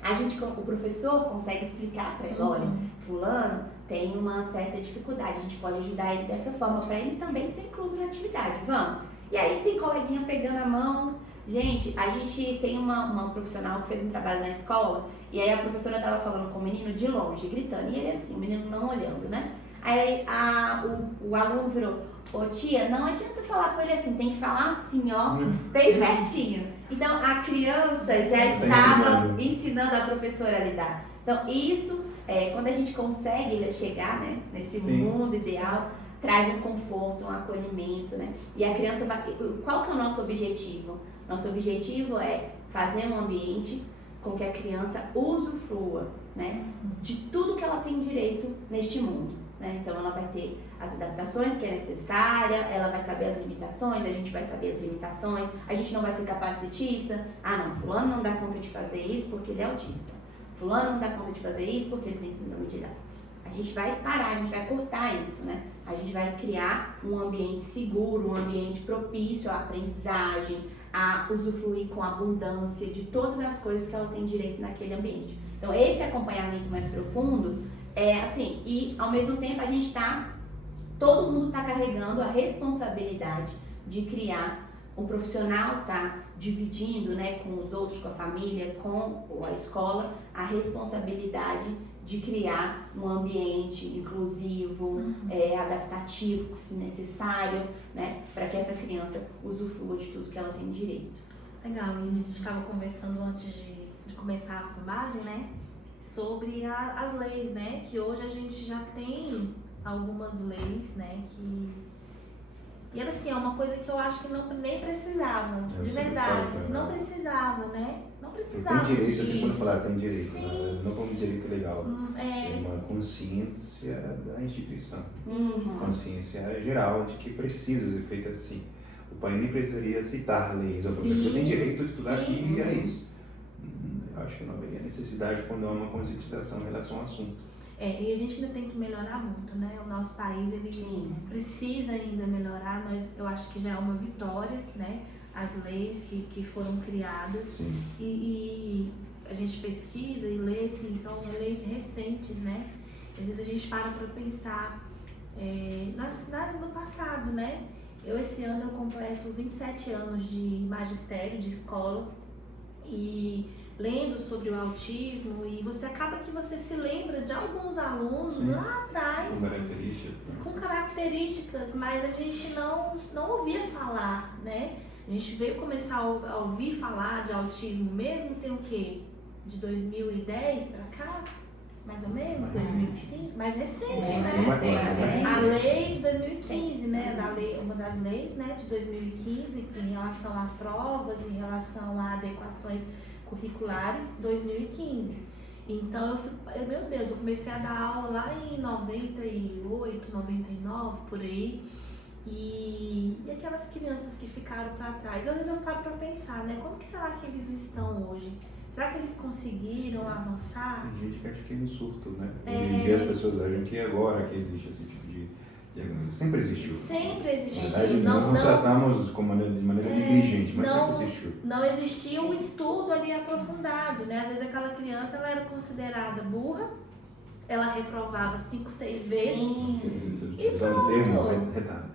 O professor consegue explicar para ela, olha, fulano tem uma certa dificuldade, a gente pode ajudar ele dessa forma, para ele também ser incluso na atividade, vamos. E aí tem coleguinha pegando a mão. Gente, a gente tem uma profissional que fez um trabalho na escola, e aí a professora estava falando com o menino de longe, gritando, e ele assim, o menino não olhando, né? Aí o aluno virou, tia, não adianta falar com ele assim, tem que falar assim, ó, bem pertinho. Então, a criança já estava ensinando a professora a lidar. Então, isso, quando a gente consegue chegar, né, nesse mundo ideal, traz um conforto, um acolhimento, né? E a criança vai... Qual que é o nosso objetivo? Nosso objetivo é fazer um ambiente com que a criança usufrua, né, de tudo que ela tem direito neste mundo, né? Então, ela vai ter as adaptações que é necessária, ela vai saber as limitações, a gente vai saber as limitações, a gente não vai ser capacitista. Não, fulano não dá conta de fazer isso porque ele é autista. Fulano não dá conta de fazer isso porque ele tem síndrome de Down. A gente vai parar, a gente vai cortar isso, né? A gente vai criar um ambiente seguro, um ambiente propício à aprendizagem, a usufruir com abundância de todas as coisas que ela tem direito naquele ambiente. Então, esse acompanhamento mais profundo é assim, e ao mesmo tempo todo mundo está carregando a responsabilidade de criar um profissional, tá dividindo, né, com os outros, com a família, com a escola, a responsabilidade de criar um ambiente inclusivo, adaptativo, se necessário, né, para que essa criança usufrua de tudo que ela tem direito. Legal, e a gente estava conversando antes de começar a filmagem, né, sobre as leis, né, que hoje a gente já tem algumas leis, né, e era assim, é uma coisa que eu acho que nem precisava, de verdade, não precisava, né, não precisava tem direito, disso. assim, quando falar tem direito, Sim. não como direito legal, é uma consciência da instituição, consciência geral de que precisa ser feito assim. O pai nem precisaria citar leis, o professor tem direito de estudar aqui e é isso. Eu acho que não haveria necessidade quando há uma conscientização em relação ao assunto. E a gente ainda tem que melhorar muito, né? O nosso país, ele precisa ainda melhorar, mas eu acho que já é uma vitória, né? As leis que foram criadas. E a gente pesquisa e lê, assim, são leis recentes, né? Às vezes a gente para pensar no passado, né? Esse ano eu completo 27 anos de magistério, de escola, e lendo sobre o autismo, e você acaba que você se lembra de alguns alunos lá atrás com características, mas a gente não ouvia falar, né? A gente veio começar a ouvir falar de autismo mesmo, tem o quê? De 2010 pra cá? Mais ou menos? 2005? Mais recente, né? A lei de 2015, né? Uma das leis, né, de 2015, em relação a provas, em relação a adequações curriculares, 2015. Então, meu Deus, eu comecei a dar aula lá em 98, 99, por aí. E aquelas crianças que ficaram para trás, às vezes eu paro para pensar, né? Como que será que eles estão hoje? Será que eles conseguiram avançar? Tem gente que acha que é um surto, né? Hoje em dia as pessoas acham que é agora que existe esse tipo de diagnóstico. Sempre existiu. Sempre existiu. Na verdade, nós não tratamos de maneira negligente, mas sempre existiu. Não existia um estudo ali aprofundado, né? Às vezes aquela criança ela era considerada burra, ela reprovava 5, 6 vezes. Utilizava o termo retardado.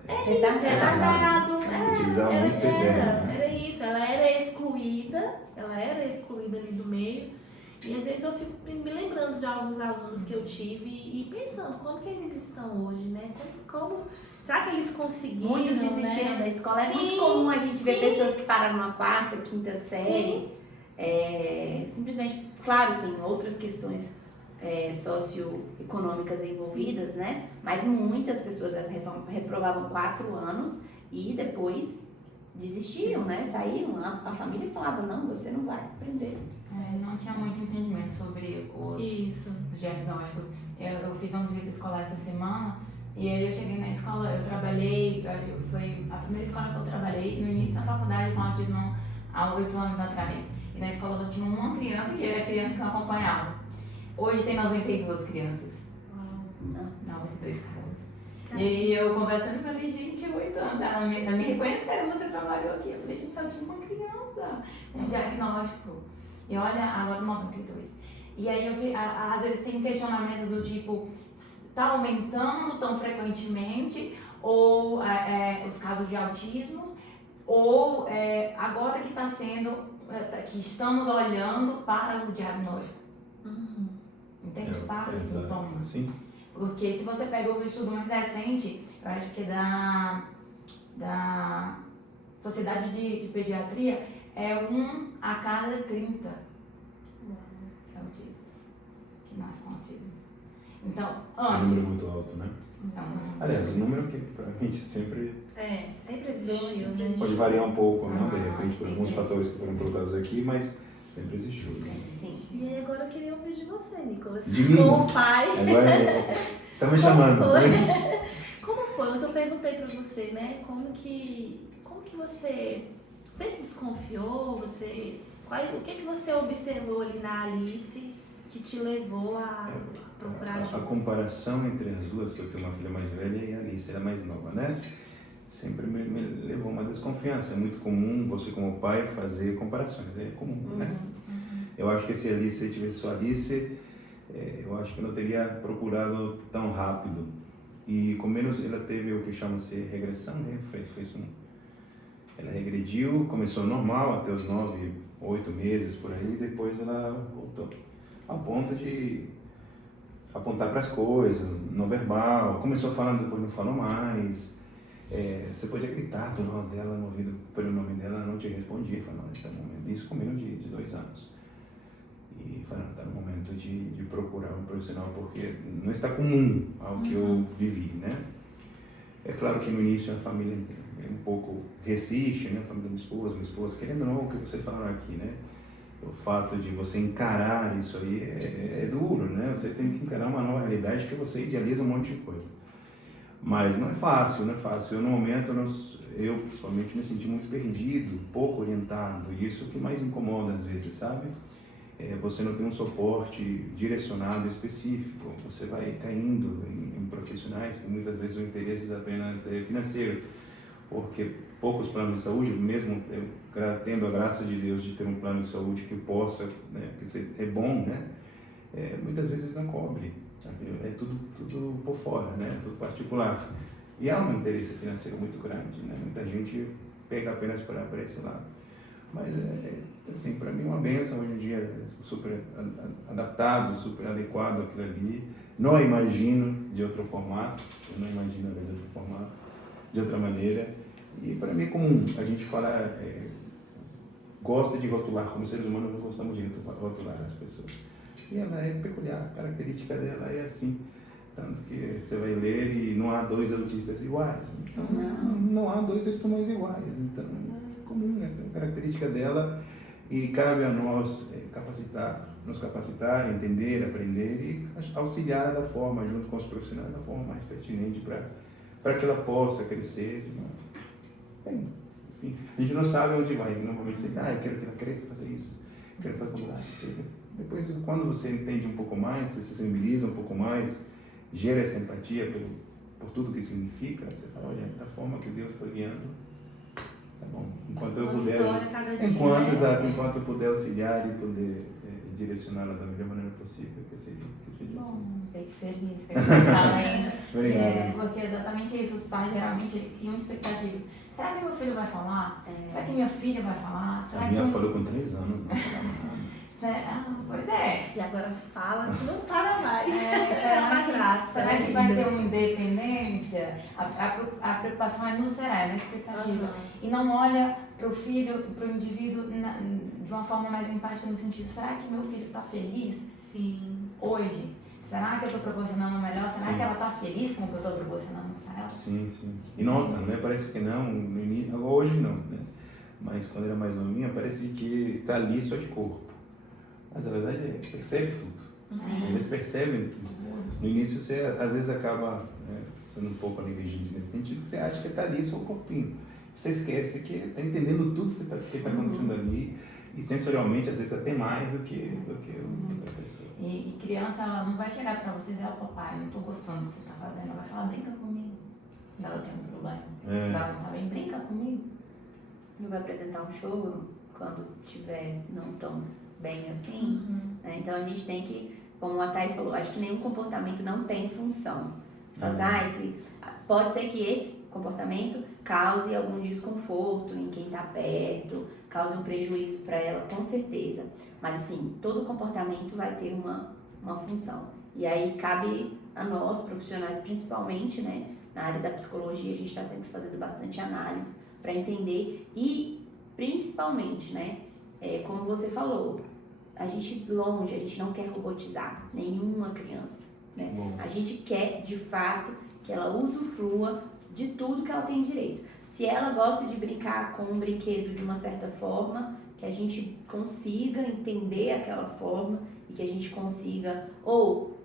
Utilizava muito esse termo. Era isso, ela era excluída ali do meio. E às vezes eu fico me lembrando de alguns alunos que eu tive e pensando como que eles estão hoje, né? Será que eles conseguiram? Muitos desistiram da escola. É muito comum a gente ver pessoas que pararam na 4ª, 5ª série. Simplesmente, claro, tem outras questões socioeconômicas envolvidas, né? Mas muitas pessoas reprovavam 4 anos e depois desistiam, né? Saíram, a família falava, não, você não vai aprender. Não tinha muito entendimento sobre os diagnósticos. Eu fiz uma visita escolar essa semana e aí eu cheguei na escola, eu trabalhei, foi a primeira escola que eu trabalhei no início da faculdade com autismo há 8 anos atrás. E na escola só tinha uma criança que era a criança que eu acompanhava. Hoje tem 92 crianças. 92 caras. E aí eu conversando e falei, gente, 8 anos. Ela me reconheceram, você trabalhou aqui. Eu falei, gente, só tinha uma criança. Diagnóstico. E olha, agora 92. E aí eu vi, às vezes tem questionamentos do tipo, está aumentando tão frequentemente, ou os casos de autismo, ou agora que está sendo, que estamos olhando para o diagnóstico. Entende? Para os sintomas. Sim. Porque se você pega o estudo mais recente, eu acho que é da Sociedade de Pediatria, é 1 a cada 30 que é autismo, que nasce com autismo. Então, antes... Um número muito alto, né? Aliás, o número que provavelmente sempre... sempre existiu. Pode variar um pouco, né? De repente, por alguns fatores que foram colocados aqui, mas sempre existiu. Né? Sim. E aí agora eu queria ouvir de você, Nicolas. De mim? Como pai. Agora tá me chamando. Como foi? Eu perguntei pra você, né? Como que você sempre desconfiou? O que você observou ali na Alice que te levou a procurar ajuda? A comparação entre as duas, que eu tenho uma filha mais velha e a Alice era mais nova, né? Sempre me levou uma desconfiança. É muito comum você, como pai, fazer comparações. É comum, né? Eu acho que se a Alice tivesse só a Alice, eu acho que eu não teria procurado tão rápido. E com menos ela teve o que chama-se regressão, né? Ela regrediu, começou normal até os 9, 8 meses por aí, depois ela voltou. Ao ponto de apontar para as coisas, não verbal, começou falando, depois não falou mais. Você podia gritar do nome dela no ouvido pelo nome dela, ela não te respondia. Falou, isso com menos de 2 anos. E falando, está no momento de procurar um profissional, porque não está comum ao que eu vivi, né? É claro que no início a família um pouco resiste, né? A família da minha esposa, querendo ou não, o que vocês falaram aqui, né? O fato de você encarar isso aí é duro, né? Você tem que encarar uma nova realidade que você idealiza um monte de coisa. Mas não é fácil, não é fácil. Eu, no momento, eu principalmente me senti muito perdido, pouco orientado. E isso é o que mais incomoda às vezes, sabe? Você não tem um suporte direcionado específico. Você vai caindo em profissionais que muitas vezes o interesse é apenas financeiro. Porque poucos planos de saúde, mesmo tendo a graça de Deus de ter um plano de saúde que possa, né, que é bom, né? Muitas vezes não cobre. É tudo por fora, né? Tudo particular. E há um interesse financeiro muito grande, né? Muita gente pega apenas para esse lado. Mas, assim, para mim é uma bênção hoje em dia, super adaptado, super adequado àquilo ali. Não imagino de outro formato, eu não imagino de outro formato, de outra maneira. E para mim é comum a gente falar, gosta de rotular, como seres humanos nós gostamos de rotular as pessoas. E ela é peculiar, a característica dela é assim. Tanto que você vai ler e não há 2 autistas iguais. Então, não há 2 seres humanos iguais. Então, é comum, é a característica dela e cabe a nós nos capacitar, entender, aprender e auxiliar da forma, junto com os profissionais, da forma mais pertinente para que ela possa crescer. Bem, enfim, a gente não sabe onde vai. Normalmente você diz, eu quero que ela cresça, fazer isso, quero fazer faculdade. Depois, quando você entende um pouco mais, você se sensibiliza um pouco mais, gera essa empatia por tudo que significa, você fala, olha, da forma que Deus foi guiando, tá bom. Enquanto eu puder, enquanto eu puder auxiliar e poder direcioná-la da melhor maneira possível, que seja bom, assim. fico feliz também. Obrigado. Porque é exatamente isso, os pais geralmente criam expectativas. Será que meu filho vai falar? Será que minha filha vai falar? A minha falou com 3 anos, não falava nada. Pois é. E agora fala que não para mais. Será que vai ter uma independência? A preocupação é no será, é na expectativa. E não olha para o filho, para o indivíduo de uma forma mais empática no sentido, será que meu filho está feliz? Sim. Hoje? Será que eu estou proporcionando o melhor? Será Sim. que ela está feliz com o que eu estou proporcionando para ela? Sim. E nota, né? Parece que não, hoje não, né? Mas quando era mais novinha, parece que está ali só de corpo. Mas a verdade é que percebe tudo. Eles percebem tudo. No início você às vezes acaba sendo um pouco negligente nesse sentido, que você acha que está ali só o corpinho. Você esquece que está entendendo tudo que está acontecendo ali e sensorialmente às vezes até mais do que outra pessoa. E criança, ela não vai chegar para você e dizer, papai, não estou gostando do que você está fazendo. Ela vai falar, brinca comigo. Quando ela tem um problema. Quando ela não está bem, brinca comigo. Não vai apresentar um choro quando estiver não tão bem assim, né? Então a gente tem que, como a Thais falou, acho que nenhum comportamento não tem função. Pode ser que esse comportamento cause algum desconforto em quem está perto, cause um prejuízo para ela, com certeza. Mas assim, todo comportamento vai ter uma função. E aí cabe a nós, profissionais, principalmente, né, na área da psicologia, a gente está sempre fazendo bastante análise para entender e, principalmente, né, como você falou, a gente não quer robotizar nenhuma criança, né? A gente quer, de fato, que ela usufrua de tudo que ela tem direito. Se ela gosta de brincar com um brinquedo de uma certa forma, que a gente consiga entender aquela forma e que a gente consiga ou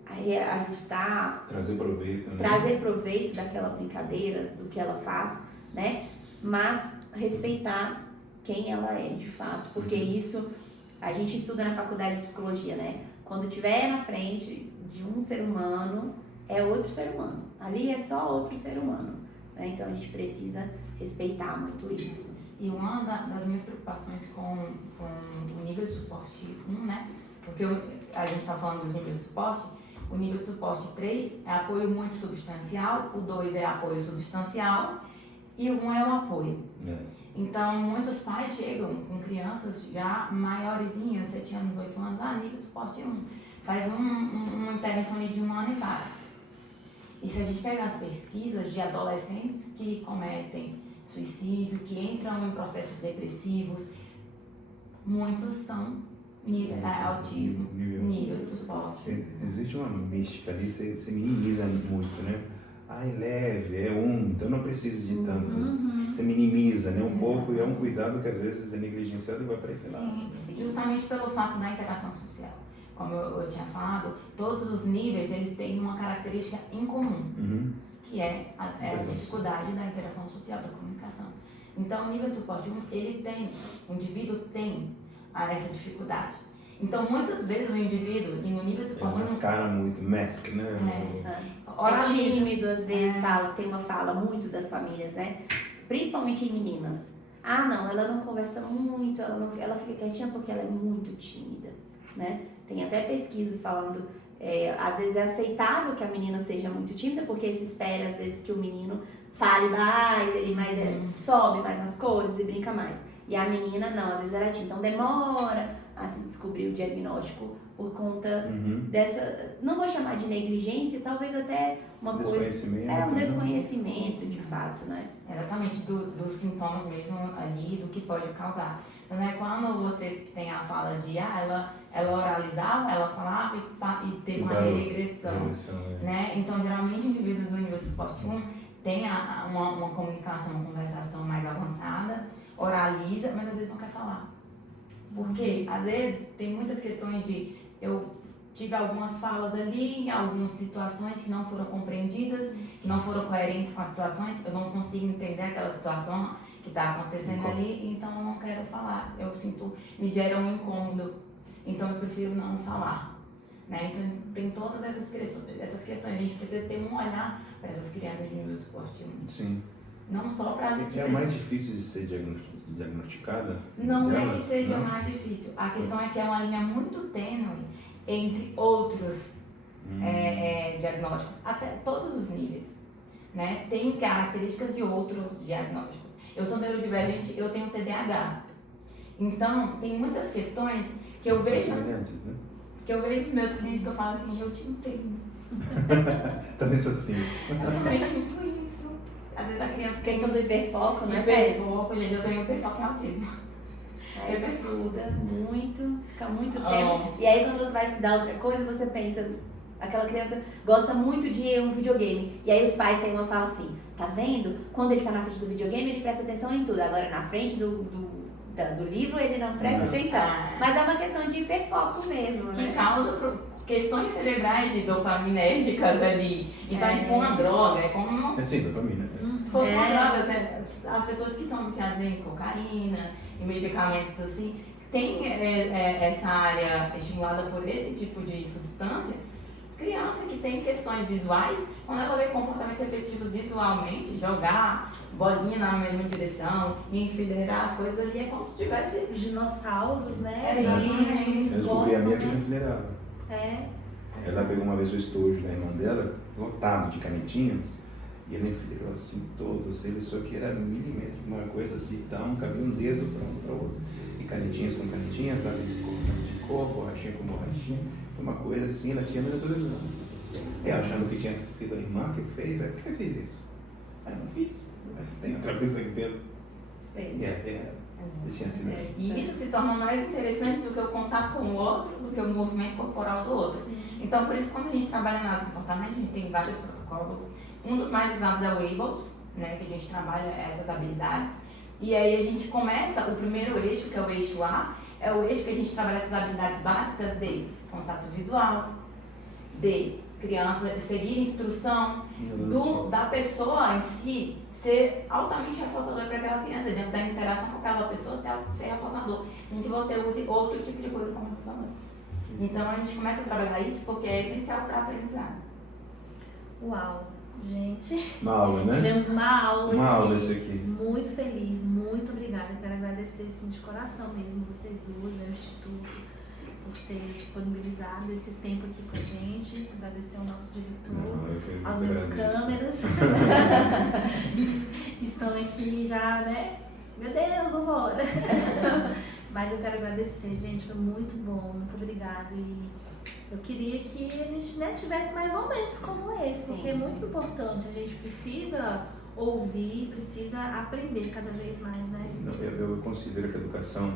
ajustar, trazer proveito daquela brincadeira, do que ela faz, né? Mas respeitar quem ela é, de fato, porque isso a gente estuda na faculdade de psicologia, né? Quando estiver na frente de um ser humano, é outro ser humano. Ali é só outro ser humano, né? Então a gente precisa respeitar muito isso. E uma das minhas preocupações com o nível de suporte 1, né? Porque a gente está falando dos níveis de suporte, o nível de suporte 3 é apoio muito substancial, o 2 é apoio substancial e o 1 é o apoio. Então, muitos pais chegam com crianças já maiorzinhas, 7 anos, 8 anos, nível de suporte 1. faz uma intervenção ali de 1 ano e para. E se a gente pegar as pesquisas de adolescentes que cometem suicídio, que entram em processos depressivos, muitos são autismo, nível de suporte. Existe uma mística ali, você minimiza muito, né? É leve, é então não precisa de tanto. Você minimiza, né, um pouco, e é um cuidado que às vezes é negligenciado e vai aparecer lá. Sim, justamente pelo fato da interação social. Como eu tinha falado, todos os níveis eles têm uma característica em comum, que é a dificuldade da interação social, da comunicação. Então, o nível de suporte 1, o indivíduo tem essa dificuldade. Então, muitas vezes o indivíduo, no nível de suporte 1... mascara muito, mask, né? É tímido, às vezes, tem uma fala muito das famílias, né? Principalmente em meninas. Não, ela não conversa muito, ela fica quietinha porque ela é muito tímida, né? Tem até pesquisas falando, às vezes é aceitável que a menina seja muito tímida, porque se espera, às vezes, que o menino fale mais, ele sobe mais nas coisas e brinca mais. E a menina, não, às vezes ela é tímida. Então, demora a se descobrir o diagnóstico por conta dessa, não vou chamar de negligência, talvez até uma coisa... um desconhecimento, de fato, né? Exatamente, dos sintomas mesmo ali, do que pode causar. Então, quando você tem a fala de, ela oralizava, ela falava e teve uma regressão, né? Então, geralmente, indivíduos do nível suporte 1 tem uma comunicação, uma conversação mais avançada, oraliza, mas às vezes não quer falar. Porque, às vezes, tem muitas questões de eu tive algumas falas ali, em algumas situações que não foram compreendidas, que não foram coerentes com as situações, eu não consigo entender aquela situação que está acontecendo ali, então eu não quero falar. Eu me gera um incômodo, então eu prefiro não falar. Né? Então, tem todas essas questões, a gente precisa ter um olhar para essas crianças de nível suporte 1. Sim. Não só para as é mais difícil de ser diagnosticada? Não é que seja mais difícil. A questão é que é uma linha muito tênue entre outros diagnósticos, até todos os níveis. Né? Tem características de outros diagnósticos. Eu sou neurodivergente, eu tenho TDAH. Então, tem muitas questões que eu vejo... Que eu vejo os meus clientes que eu falo assim, eu te entendo. Também sou assim. Eu também sinto isso. Às vezes a criança tem... questão do hiperfoco, né? Hiperfoco, gente, eu tenho hiperfoco em autismo. Estuda muito, fica muito tempo. E aí quando você vai estudar outra coisa, você pensa, aquela criança gosta muito de um videogame. E aí os pais têm uma fala assim, tá vendo? Quando ele tá na frente do videogame, ele presta atenção em tudo. Agora na frente do livro, ele não presta atenção. Mas é uma questão de hiperfoco mesmo, né? Que causa questões cerebrais de dopaminérgicas ali. Então é tipo uma droga, é como... sim, dopamina. Se fosse uma droga, as pessoas que são viciadas em cocaína, em medicamentos assim, tem essa área estimulada por esse tipo de substância. Criança que tem questões visuais, quando ela vê comportamentos repetitivos visualmente, jogar bolinha na mesma direção e enfileirar as coisas ali, é como se tivesse os dinossauros, né? Eu descobri a minha que não enfileirava. Ela pegou uma vez o estojo da irmã dela, lotado de canetinhas, e ela enfileirou assim todos, ele só que era milímetro, uma coisa assim, então cabia um dedo para um para o outro. E canetinhas com canetinhas, lápis de cor, borrachinha com borrachinha, foi uma coisa assim, ela tinha menos de 2 anos. Eu achando que tinha sido a irmã que fez, por que você fez isso? Eu não fiz. Tem outra coisa que entendo. E isso se torna mais interessante do que o contato com o outro, do que o movimento corporal do outro. Então, por isso, quando a gente trabalha na área de comportamento, a gente tem vários protocolos. Um dos mais usados é o ABLES, né, que a gente trabalha essas habilidades. E aí a gente começa, o primeiro eixo, que é o eixo A, é o eixo que a gente trabalha essas habilidades básicas de contato visual, de criança seguir instrução, da pessoa em si ser altamente reforçador para aquela criança, dentro da interação com aquela pessoa ser reforçador, sem que você use outro tipo de coisa como reforçador. Então a gente começa a trabalhar isso porque é essencial para a aprendizagem. Uau, gente. Uma aula, né? Tivemos uma aula. Uma aula isso aqui. Muito feliz, muito obrigada. Quero agradecer assim, de coração mesmo, vocês duas, né, o Instituto, por ter disponibilizado esse tempo aqui com a gente. Agradecer ao nosso diretor, aos meus câmeras que estão aqui já, né? Meu Deus, vou embora. Mas eu quero agradecer, gente, foi muito bom, muito obrigada. E eu queria que a gente, né, tivesse mais momentos como esse, Sim. porque é muito importante, a gente precisa ouvir, precisa aprender cada vez mais, né? Eu considero que a educação,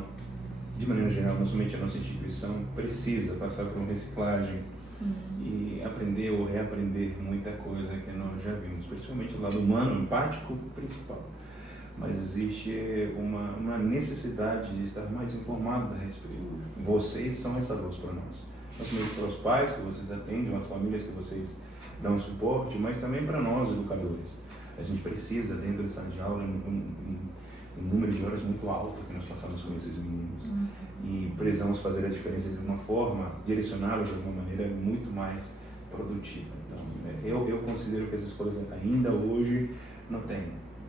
de maneira geral, não somente a nossa instituição, precisa passar por uma reciclagem. Sim. E aprender ou reaprender muita coisa que nós já vimos, principalmente do lado humano, empático, principal. Mas existe uma necessidade de estar mais informados a respeito. Vocês são essa luz para nós. Não somente para os pais que vocês atendem, as famílias que vocês dão suporte, mas também para nós, educadores. A gente precisa, dentro de sala de aula, um número de horas muito alto que nós passamos com esses meninos. E precisamos fazer a diferença de uma forma, direcioná-los de alguma maneira muito mais produtiva. Então, eu considero que as escolas ainda hoje não têm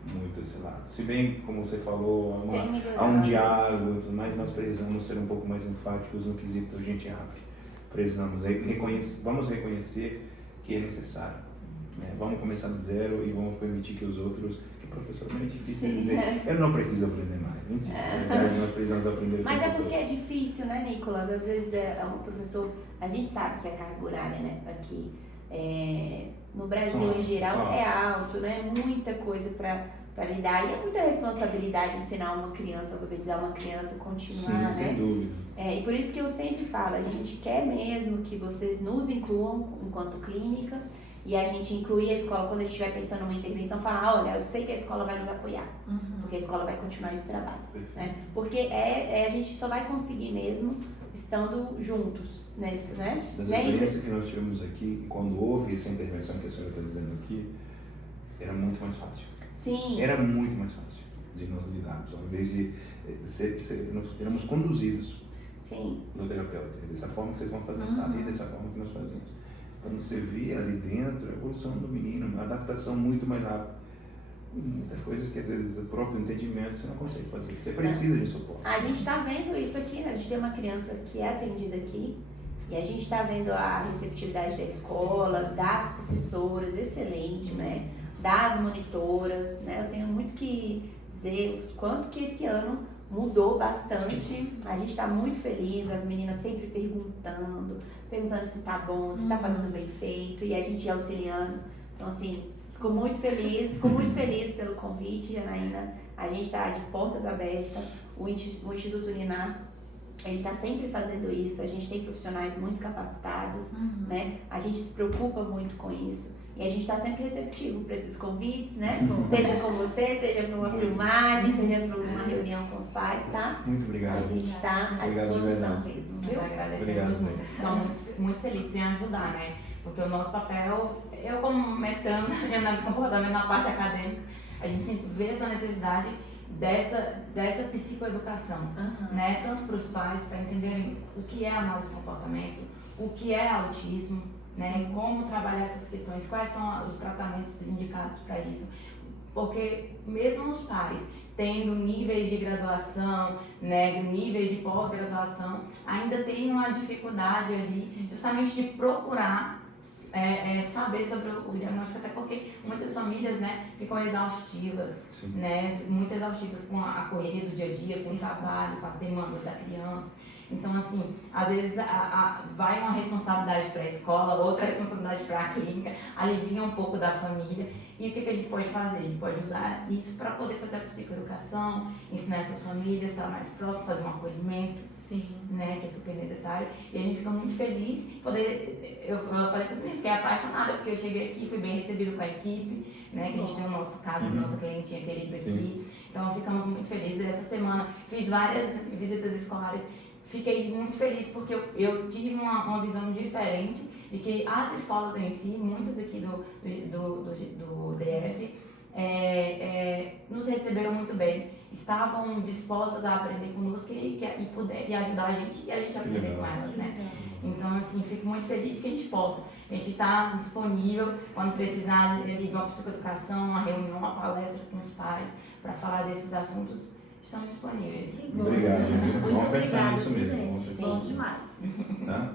muito esse lado. Se bem, como você falou, há um diálogo, mas nós precisamos ser um pouco mais enfáticos no quesito a gente abre. Vamos reconhecer que é necessário. Né? Vamos começar do zero e vamos permitir que os outros, que professor é difícil dizer, eu não preciso aprender mais. Mentira, na verdade, nós precisamos aprender. Mas é porque é difícil, né, Nicolas? Às vezes um professor, a gente sabe que a carga horária, né, aqui no Brasil em geral é alto, né? Muita coisa para lidar, e é muita responsabilidade ensinar uma criança, alfabetizar uma criança, continuar, Sim, né? sem dúvida. E por isso que eu sempre falo, a gente quer mesmo que vocês nos incluam enquanto clínica, e a gente inclui a escola quando a gente estiver pensando numa intervenção, falar, olha, eu sei que a escola vai nos apoiar, porque a escola vai continuar esse trabalho, né? Porque a gente só vai conseguir mesmo estando juntos, nesse, né? Das experiências que nós tivemos aqui, quando houve essa intervenção que a senhora está dizendo aqui, era muito mais fácil. Sim. Era muito mais fácil de nós lidarmos, ao invés de nós éramos conduzidos no terapeuta. É dessa forma que vocês vão fazer, sabe? É dessa forma que nós fazemos. Então você vê ali dentro a evolução do menino, uma adaptação muito mais rápida. Muitas coisas que às vezes do próprio entendimento você não consegue fazer, você precisa de suporte. A gente está vendo isso aqui, né? A gente tem uma criança que é atendida aqui e a gente está vendo a receptividade da escola, das professoras, excelente, né? Das monitoras, né? Eu tenho muito que dizer o quanto que esse ano mudou bastante. A gente está muito feliz, as meninas sempre perguntando se tá bom, se tá fazendo bem feito, e a gente auxiliando. Então, assim, fico muito feliz pelo convite, Janaína. A gente está de portas abertas, o Instituto Ninar, ele está sempre fazendo isso, a gente tem profissionais muito capacitados, né? A gente se preocupa muito com isso. E a gente está sempre receptivo para esses convites, né? Seja com você, seja para uma filmagem, seja para uma reunião com os pais, tá? Muito obrigado. A gente está à disposição mesmo, viu? Nós agradecemos muito. Estamos muito felizes em ajudar, né? Porque o nosso papel, eu como mestrando em análise de comportamento na parte acadêmica, a gente vê essa necessidade dessa psicoeducação, né? Tanto para os pais, para entenderem o que é análise de comportamento, o que é autismo, né? Como trabalhar essas questões, quais são os tratamentos indicados para isso, porque mesmo os pais tendo níveis de graduação, né, níveis de pós-graduação, ainda tem uma dificuldade ali justamente de procurar saber sobre o diagnóstico, até porque muitas famílias, né, ficam exaustivas, né, muito exaustivas com a correria do dia a dia, com o trabalho, com as demandas da criança. Então, assim, às vezes vai uma responsabilidade para a escola, outra responsabilidade para a clínica, alivia um pouco da família. E o que a gente pode fazer? A gente pode usar isso para poder fazer a psicoeducação, ensinar essas famílias, estar mais próximo, fazer um acolhimento, né, que é super necessário. E a gente fica muito feliz de poder. Eu falei para os meninos, fiquei apaixonada, porque eu cheguei aqui, fui bem recebido com a equipe, né, que a gente tem o nosso caso, nossa clientinha querida aqui. Então, ficamos muito felizes. Essa semana fiz várias visitas escolares. Fiquei muito feliz porque eu tive uma visão diferente de que as escolas em si, muitas aqui do DF, nos receberam muito bem, estavam dispostas a aprender conosco e ajudar a gente a aprender com elas, né? Então, assim, fico muito feliz que a gente possa. A gente está disponível quando precisar de uma psicoeducação, uma reunião, uma palestra com os pais para falar desses assuntos. Estão disponíveis. Obrigado. Muito Vamos pensar obrigada, nisso mesmo. gente. Bom demais. Tá?